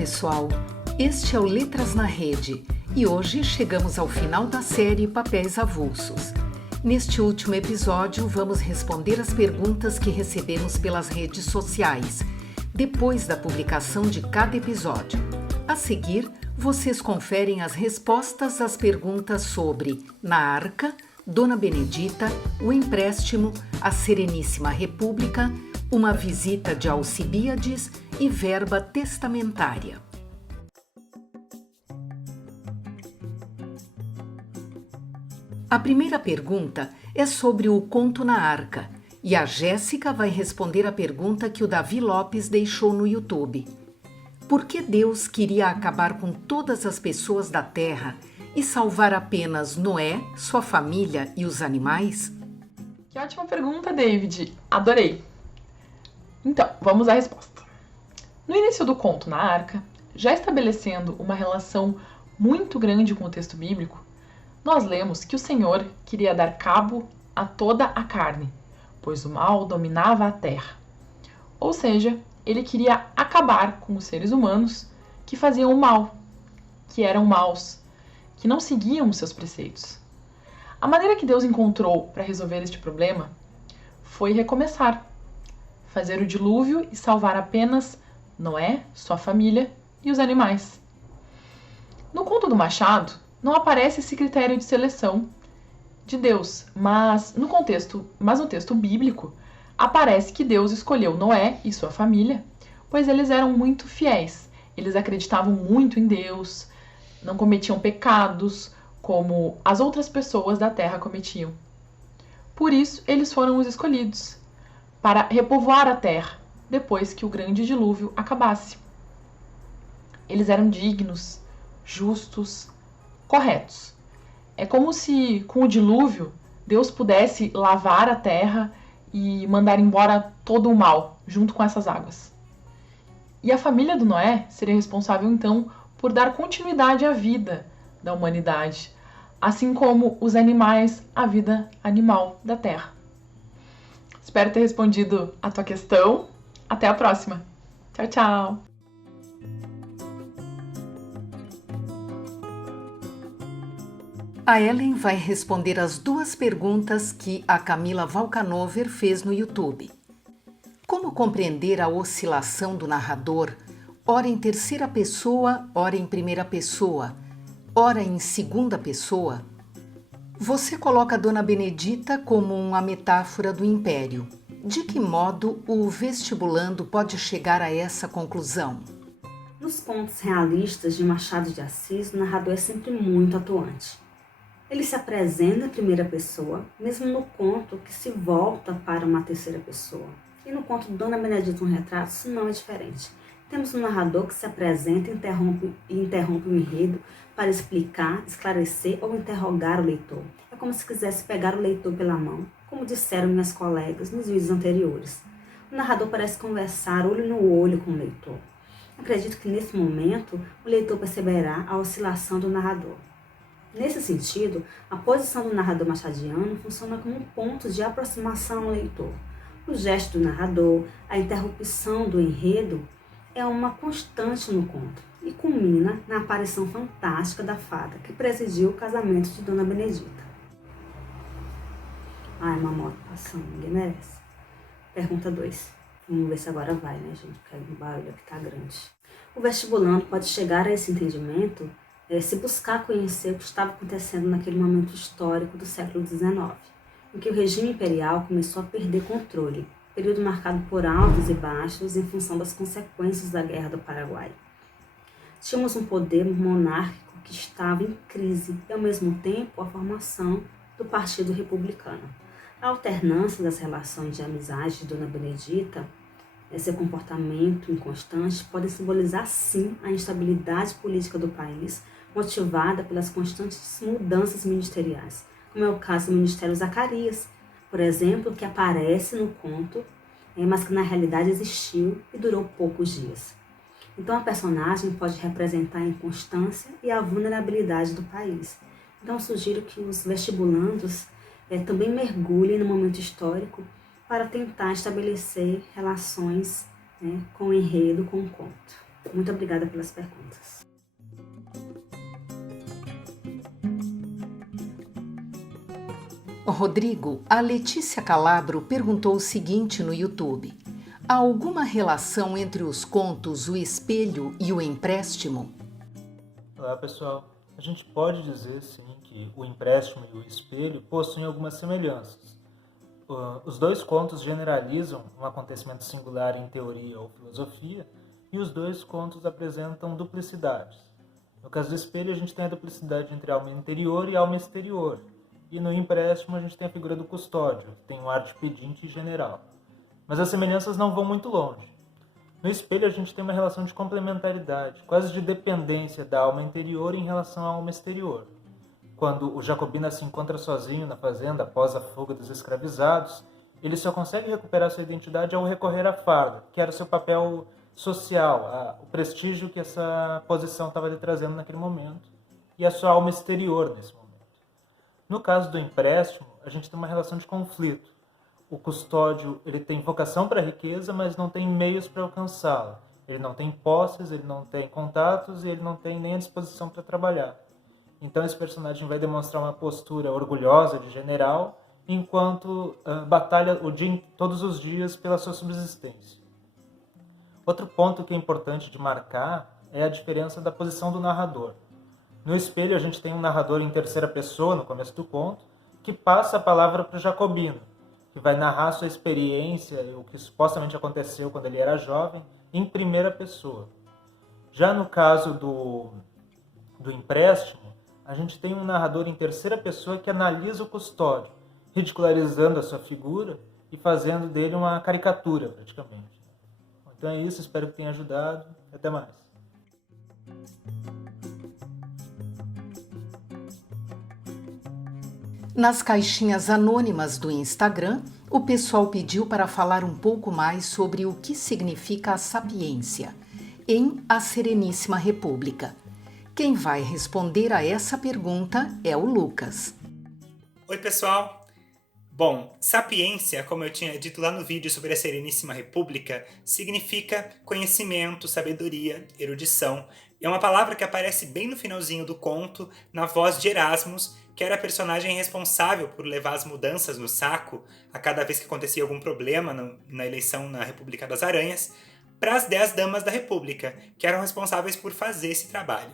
pessoal! Este é o Letras na Rede e hoje chegamos ao final da série Papéis Avulsos. Neste último episódio, vamos responder as perguntas que recebemos pelas redes sociais, depois da publicação de cada episódio. A seguir, vocês conferem as respostas às perguntas sobre Na Arca, Dona Benedita, o empréstimo, a Sereníssima República, uma visita de Alcibíades e verba testamentária. A primeira pergunta é sobre o conto Na Arca e a Jéssica vai responder a pergunta que o Davi Lopes deixou no YouTube. Por que Deus queria acabar com todas as pessoas da Terra e salvar apenas Noé, sua família e os animais? Que ótima pergunta, David! Adorei! Então, vamos à resposta. No início do conto Na Arca, já estabelecendo uma relação muito grande com o texto bíblico, nós lemos que o Senhor queria dar cabo a toda a carne, pois o mal dominava a terra. Ou seja, ele queria acabar com os seres humanos que faziam o mal, que eram maus, que não seguiam os seus preceitos. A maneira que Deus encontrou para resolver este problema foi recomeçar, fazer o dilúvio e salvar apenas Noé, sua família e os animais. No conto do Machado, não aparece esse critério de seleção de Deus, mas no texto bíblico aparece que Deus escolheu Noé e sua família, pois eles eram muito fiéis. Eles acreditavam muito em Deus, não cometiam pecados como as outras pessoas da terra cometiam. Por isso, eles foram os escolhidos para repovoar a terra depois que o grande dilúvio acabasse. Eles eram dignos, justos, corretos. É como se, com o dilúvio, Deus pudesse lavar a terra e mandar embora todo o mal, junto com essas águas. E a família do Noé seria responsável, então, por dar continuidade à vida da humanidade, assim como os animais à vida animal da terra. Espero ter respondido a tua questão. Até a próxima. Tchau, tchau! A Ellen vai responder as duas perguntas que a Camila Valcanover fez no YouTube. Como compreender a oscilação do narrador, ora em terceira pessoa, ora em primeira pessoa, ora em segunda pessoa? Você coloca Dona Benedita como uma metáfora do império. De que modo o vestibulando pode chegar a essa conclusão? Nos contos realistas de Machado de Assis, o narrador é sempre muito atuante. Ele se apresenta em primeira pessoa, mesmo no conto que se volta para uma terceira pessoa. E no conto Dona Benedita, um retrato, isso não é diferente. Temos um narrador que se apresenta e interrompe o enredo para explicar, esclarecer ou interrogar o leitor. É como se quisesse pegar o leitor pela mão, como disseram minhas colegas nos vídeos anteriores. O narrador parece conversar olho no olho com o leitor. Acredito que nesse momento o leitor perceberá a oscilação do narrador. Nesse sentido, a posição do narrador machadiano funciona como um ponto de aproximação ao leitor. O gesto do narrador, a interrupção do enredo, é uma constante no conto e culmina na aparição fantástica da fada que presidiu o casamento de Dona Benedita. Ai, uma moto passando, ninguém merece. Pergunta 2. Vamos ver se agora vai, né, gente? Porque o barulho aqui tá grande. O vestibulando pode chegar a esse entendimento se buscar conhecer o que estava acontecendo naquele momento histórico do século XIX, em que o regime imperial começou a perder controle, período marcado por altos e baixos em função das consequências da Guerra do Paraguai. Tínhamos um poder monárquico que estava em crise e, ao mesmo tempo, a formação do Partido Republicano. A alternância das relações de amizade de Dona Benedita, seu comportamento inconstante, podem simbolizar, sim, a instabilidade política do país, motivada pelas constantes mudanças ministeriais, como é o caso do Ministério Zacarias, por exemplo, que aparece no conto, mas que na realidade existiu e durou poucos dias. Então a personagem pode representar a inconstância e a vulnerabilidade do país. Então sugiro que os vestibulandos também mergulhem no momento histórico para tentar estabelecer relações com o enredo, com o conto. Muito obrigada pelas perguntas. Rodrigo, a Letícia Calabro perguntou o seguinte no YouTube: há alguma relação entre os contos O Espelho e o Empréstimo? Olá pessoal, a gente pode dizer sim que o Empréstimo e o Espelho possuem algumas semelhanças. Os dois contos generalizam um acontecimento singular em teoria ou filosofia, e os dois contos apresentam duplicidades. No caso do Espelho, a gente tem a duplicidade entre alma interior e alma exterior, e no Empréstimo a gente tem a figura do custódio, que tem um ar de pedinte general. Mas as semelhanças não vão muito longe. No Espelho a gente tem uma relação de complementaridade, quase de dependência da alma interior em relação à alma exterior. Quando o Jacobina se encontra sozinho na fazenda após a fuga dos escravizados, ele só consegue recuperar sua identidade ao recorrer à farda, que era o seu papel social, o prestígio que essa posição estava lhe trazendo naquele momento, e a sua alma exterior nesse momento. No caso do Empréstimo, a gente tem uma relação de conflito. O custódio ele tem vocação para a riqueza, mas não tem meios para alcançá-la. Ele não tem posses, ele não tem contatos e ele não tem nem a disposição para trabalhar. Então esse personagem vai demonstrar uma postura orgulhosa de general, enquanto batalha todos os dias pela sua subsistência. Outro ponto que é importante de marcar é a diferença da posição do narrador. No Espelho a gente tem um narrador em terceira pessoa, no começo do conto, que passa a palavra para o Jacobino, que vai narrar sua experiência e o que supostamente aconteceu quando ele era jovem, em primeira pessoa. Já no caso do Empréstimo, a gente tem um narrador em terceira pessoa que analisa o custódio, ridicularizando a sua figura e fazendo dele uma caricatura, praticamente. Então é isso, espero que tenha ajudado. Até mais. Nas caixinhas anônimas do Instagram, o pessoal pediu para falar um pouco mais sobre o que significa a sapiência em A Sereníssima República. Quem vai responder a essa pergunta é o Lucas. Oi, pessoal! Bom, sapiência, como eu tinha dito lá no vídeo sobre a Sereníssima República, significa conhecimento, sabedoria, erudição. É uma palavra que aparece bem no finalzinho do conto, na voz de Erasmus, que era a personagem responsável por levar as mudanças no saco a cada vez que acontecia algum problema na eleição na República das Aranhas, para as 10 damas da República, que eram responsáveis por fazer esse trabalho.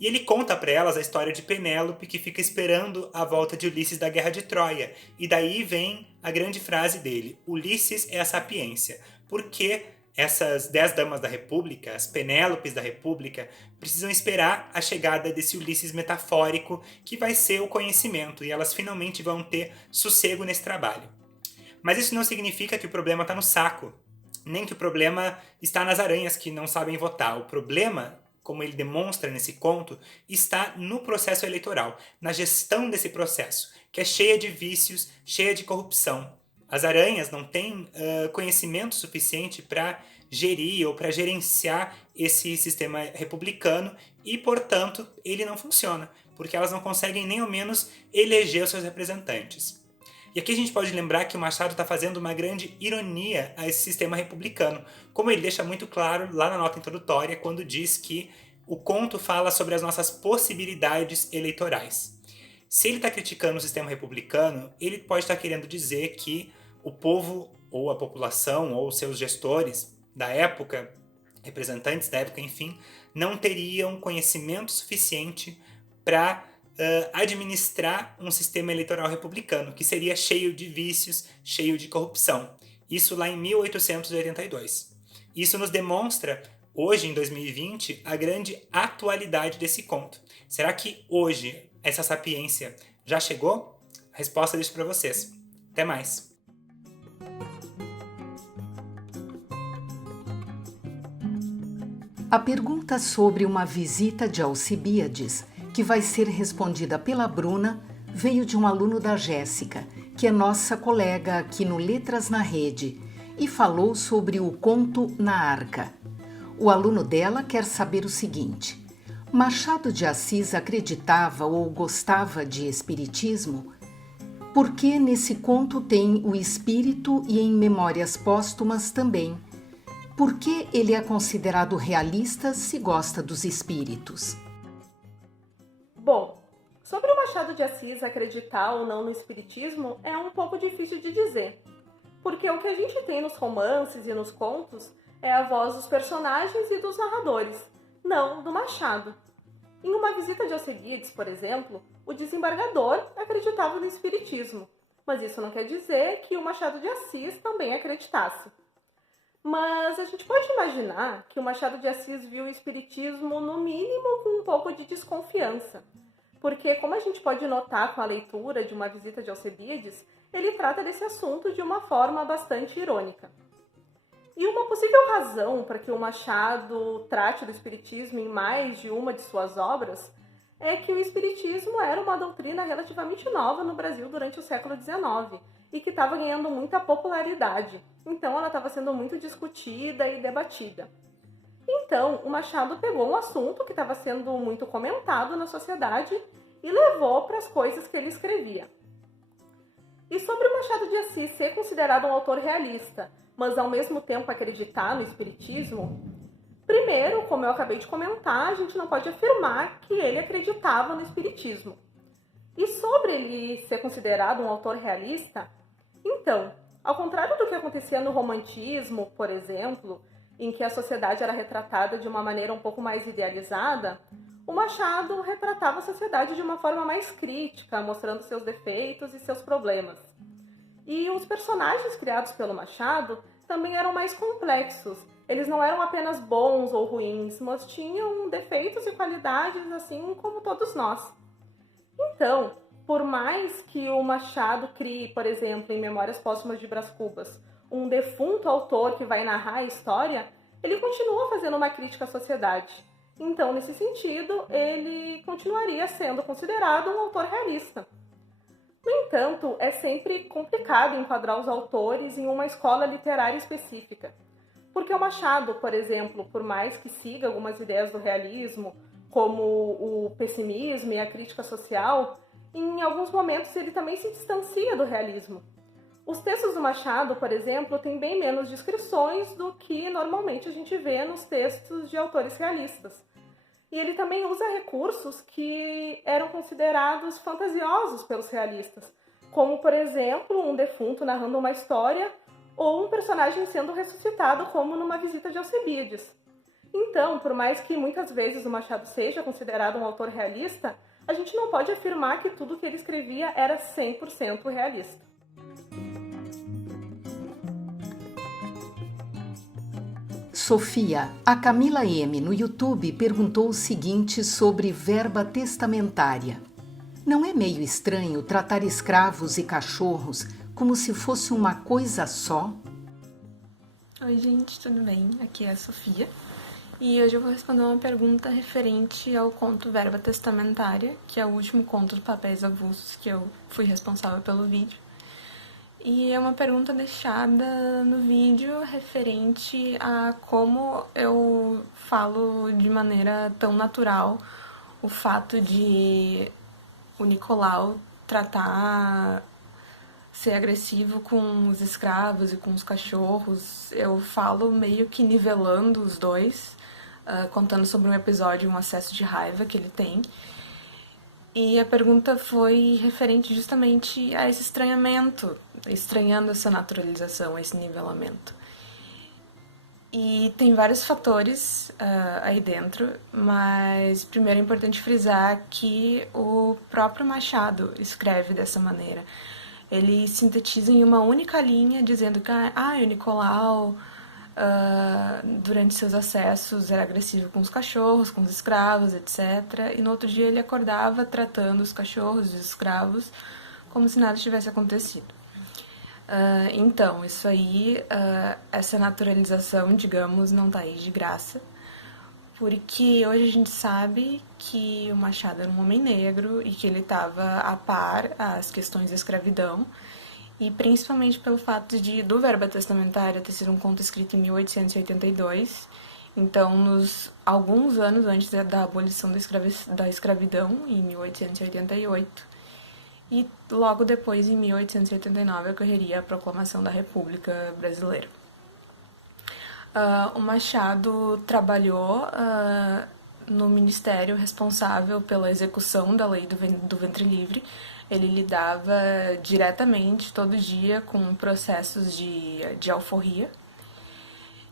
E ele conta para elas a história de Penélope, que fica esperando a volta de Ulisses da Guerra de Troia. E daí vem a grande frase dele: Ulisses é a sapiência. Porque essas 10 damas da República, as Penélopes da República, precisam esperar a chegada desse Ulisses metafórico, que vai ser o conhecimento, e elas finalmente vão ter sossego nesse trabalho. Mas isso não significa que o problema está no saco, nem que o problema está nas aranhas que não sabem votar. O problema, como ele demonstra nesse conto, está no processo eleitoral, na gestão desse processo, que é cheia de vícios, cheia de corrupção. As aranhas não têm conhecimento suficiente para gerir ou para gerenciar esse sistema republicano e, portanto, ele não funciona, porque elas não conseguem nem ao menos eleger os seus representantes. E aqui a gente pode lembrar que o Machado está fazendo uma grande ironia a esse sistema republicano, como ele deixa muito claro lá na nota introdutória, quando diz que o conto fala sobre as nossas possibilidades eleitorais. Se ele está criticando o sistema republicano, ele pode estar querendo dizer que o povo, ou a população, ou seus gestores da época, representantes da época, enfim, não teriam conhecimento suficiente para administrar um sistema eleitoral republicano, que seria cheio de vícios, cheio de corrupção. Isso lá em 1882. Isso nos demonstra, hoje, em 2020, a grande atualidade desse conto. Será que hoje essa sapiência já chegou? A resposta eu deixo para vocês. Até mais! A pergunta sobre uma visita de Alcibíades, que vai ser respondida pela Bruna, veio de um aluno da Jéssica, que é nossa colega aqui no Letras na Rede, e falou sobre o conto Na Arca. O aluno dela quer saber o seguinte: Machado de Assis acreditava ou gostava de espiritismo? Por que nesse conto tem o espírito e em Memórias Póstumas também? Por que ele é considerado realista se gosta dos espíritos? Bom, sobre o Machado de Assis acreditar ou não no espiritismo é um pouco difícil de dizer, porque o que a gente tem nos romances e nos contos é a voz dos personagens e dos narradores, não do Machado. Em Uma Visita de Alcebiades, por exemplo, o desembargador acreditava no espiritismo, mas isso não quer dizer que o Machado de Assis também acreditasse. Mas a gente pode imaginar que o Machado de Assis viu o espiritismo, no mínimo, com um pouco de desconfiança. Porque, como a gente pode notar com a leitura de Uma Visita de Alcebiades, ele trata desse assunto de uma forma bastante irônica. E uma possível razão para que o Machado trate do espiritismo em mais de uma de suas obras é que o espiritismo era uma doutrina relativamente nova no Brasil durante o século XIX e que estava ganhando muita popularidade. Então, ela estava sendo muito discutida e debatida. Então, o Machado pegou um assunto que estava sendo muito comentado na sociedade e levou para as coisas que ele escrevia. E sobre o Machado de Assis ser considerado um autor realista, mas ao mesmo tempo acreditar no espiritismo, primeiro, como eu acabei de comentar, a gente não pode afirmar que ele acreditava no espiritismo. E sobre ele ser considerado um autor realista, então, ao contrário do que acontecia no romantismo, por exemplo, em que a sociedade era retratada de uma maneira um pouco mais idealizada, o Machado retratava a sociedade de uma forma mais crítica, mostrando seus defeitos e seus problemas. E os personagens criados pelo Machado também eram mais complexos. Eles não eram apenas bons ou ruins, mas tinham defeitos e qualidades assim como todos nós. Então, por mais que o Machado crie, por exemplo, em Memórias Póstumas de Brás Cubas, um defunto autor que vai narrar a história, ele continua fazendo uma crítica à sociedade. Então, nesse sentido, ele continuaria sendo considerado um autor realista. No entanto, é sempre complicado enquadrar os autores em uma escola literária específica. Porque o Machado, por exemplo, por mais que siga algumas ideias do realismo, como o pessimismo e a crítica social, em alguns momentos ele também se distancia do realismo. Os textos do Machado, por exemplo, têm bem menos descrições do que normalmente a gente vê nos textos de autores realistas. E ele também usa recursos que eram considerados fantasiosos pelos realistas, como, por exemplo, um defunto narrando uma história ou um personagem sendo ressuscitado, como numa visita de Alcebiades. Então, por mais que muitas vezes o Machado seja considerado um autor realista, a gente não pode afirmar que tudo que ele escrevia era 100% realista. Sofia, a Camila M. no YouTube perguntou o seguinte sobre verba testamentária. Não é meio estranho tratar escravos e cachorros como se fosse uma coisa só? Oi, gente, tudo bem? Aqui é a Sofia. E hoje eu vou responder uma pergunta referente ao conto Verba Testamentária, que é o último conto de Papéis Avulsos que eu fui responsável pelo vídeo. E é uma pergunta deixada no vídeo referente a como eu falo de maneira tão natural o fato de o Nicolau ser agressivo com os escravos e com os cachorros. Eu falo meio que nivelando os dois, contando sobre um episódio, um acesso de raiva que ele tem. E a pergunta foi referente justamente a esse estranhamento, estranhando essa naturalização, esse nivelamento. E tem vários fatores aí dentro, mas primeiro é importante frisar que o próprio Machado escreve dessa maneira. Ele sintetiza em uma única linha, dizendo que o Nicolau, durante seus acessos, era agressivo com os cachorros, com os escravos, etc. E no outro dia ele acordava tratando os cachorros e os escravos como se nada tivesse acontecido. Então, isso aí, essa naturalização, digamos, não tá aí de graça, porque hoje a gente sabe que o Machado era um homem negro e que ele estava a par às questões da escravidão, e principalmente pelo fato do Verba Testamentária ter sido um conto escrito em 1882, então alguns anos antes da abolição da escravidão, em 1888, e logo depois, em 1889, ocorreria a proclamação da República Brasileira. O Machado trabalhou no ministério responsável pela execução da lei do ventre livre. Ele lidava diretamente, todo dia, com processos de alforria.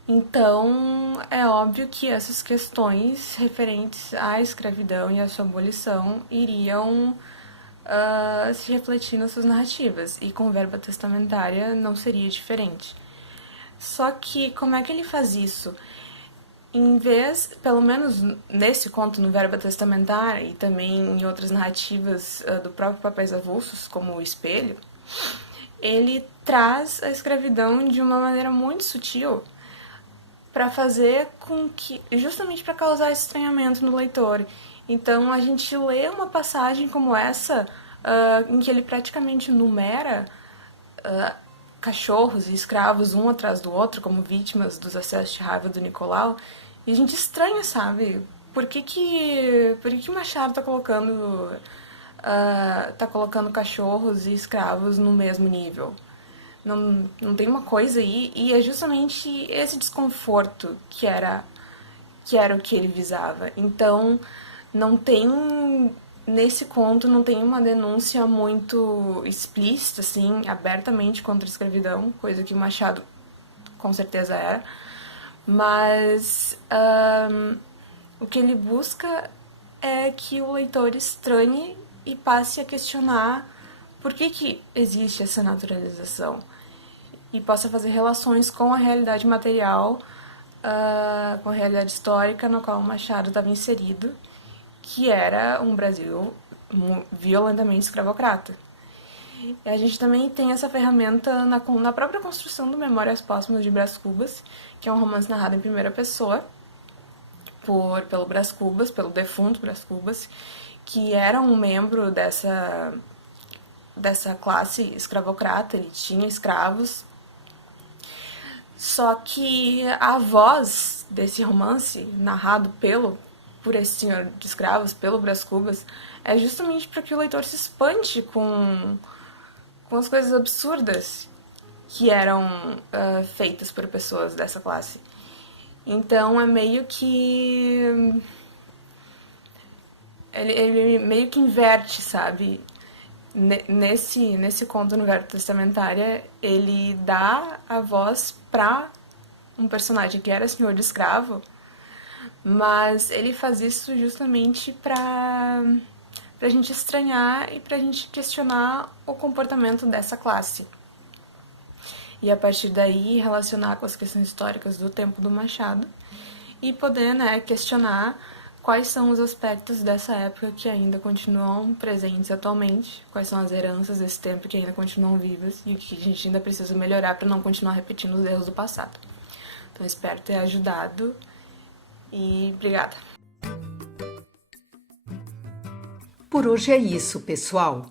Então, é óbvio que essas questões referentes à escravidão e à sua abolição iriam se refletir nas suas narrativas, e com verba testamentária não seria diferente. Só que como é que ele faz isso? Em vez, pelo menos nesse conto, no Verba Testamentária, e também em outras narrativas do próprio Papéis Avulsos, como O Espelho, ele traz a escravidão de uma maneira muito sutil para fazer com que, justamente para causar esse estranhamento no leitor. Então a gente lê uma passagem como essa, em que ele praticamente numera cachorros e escravos um atrás do outro como vítimas dos acessos de raiva do Nicolau, e a gente estranha, sabe? Por que o Machado tá colocando cachorros e escravos no mesmo nível? Não tem uma coisa aí, e é justamente esse desconforto que era o que ele visava. Então, nesse conto não tem uma denúncia muito explícita, assim, abertamente contra a escravidão, coisa que o Machado com certeza era, mas o que ele busca é que o leitor estranhe e passe a questionar por que existe essa naturalização e possa fazer relações com a realidade material, com a realidade histórica na qual o Machado estava inserido, que era um Brasil violentamente escravocrata. E a gente também tem essa ferramenta na própria construção do Memórias Póstumas de Brás Cubas, que é um romance narrado em primeira pessoa pelo Brás Cubas, pelo defunto Brás Cubas, que era um membro dessa classe escravocrata. Ele tinha escravos. Só que a voz desse romance, narrado por esse senhor de escravos, pelo Brás Cubas, é justamente para que o leitor se espante com as coisas absurdas que eram feitas por pessoas dessa classe. Então é meio que... Ele meio que inverte, sabe? Nesse conto no Verbo Testamentária, ele dá a voz para um personagem que era senhor de escravo, mas ele faz isso justamente pra gente estranhar e pra gente questionar o comportamento dessa classe. E a partir daí relacionar com as questões históricas do tempo do Machado e poder, questionar quais são os aspectos dessa época que ainda continuam presentes atualmente, quais são as heranças desse tempo que ainda continuam vivas e o que a gente ainda precisa melhorar para não continuar repetindo os erros do passado. Então espero ter ajudado e obrigada. Por hoje é isso, pessoal.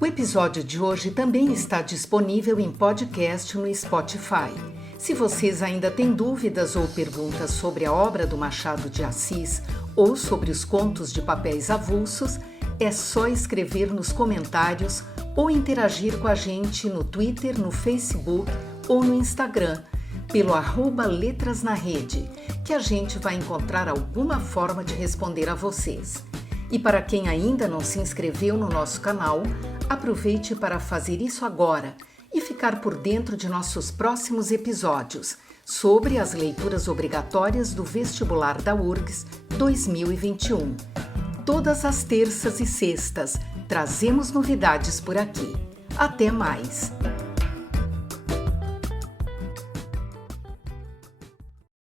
O episódio de hoje também está disponível em podcast no Spotify. Se vocês ainda têm dúvidas ou perguntas sobre a obra do Machado de Assis ou sobre os contos de Papéis Avulsos, é só escrever nos comentários ou interagir com a gente no Twitter, no Facebook ou no Instagram, pelo @letrasnarede, que a gente vai encontrar alguma forma de responder a vocês. E para quem ainda não se inscreveu no nosso canal, aproveite para fazer isso agora e ficar por dentro de nossos próximos episódios sobre as leituras obrigatórias do vestibular da URGS 2021. Todas as terças e sextas trazemos novidades por aqui. Até mais!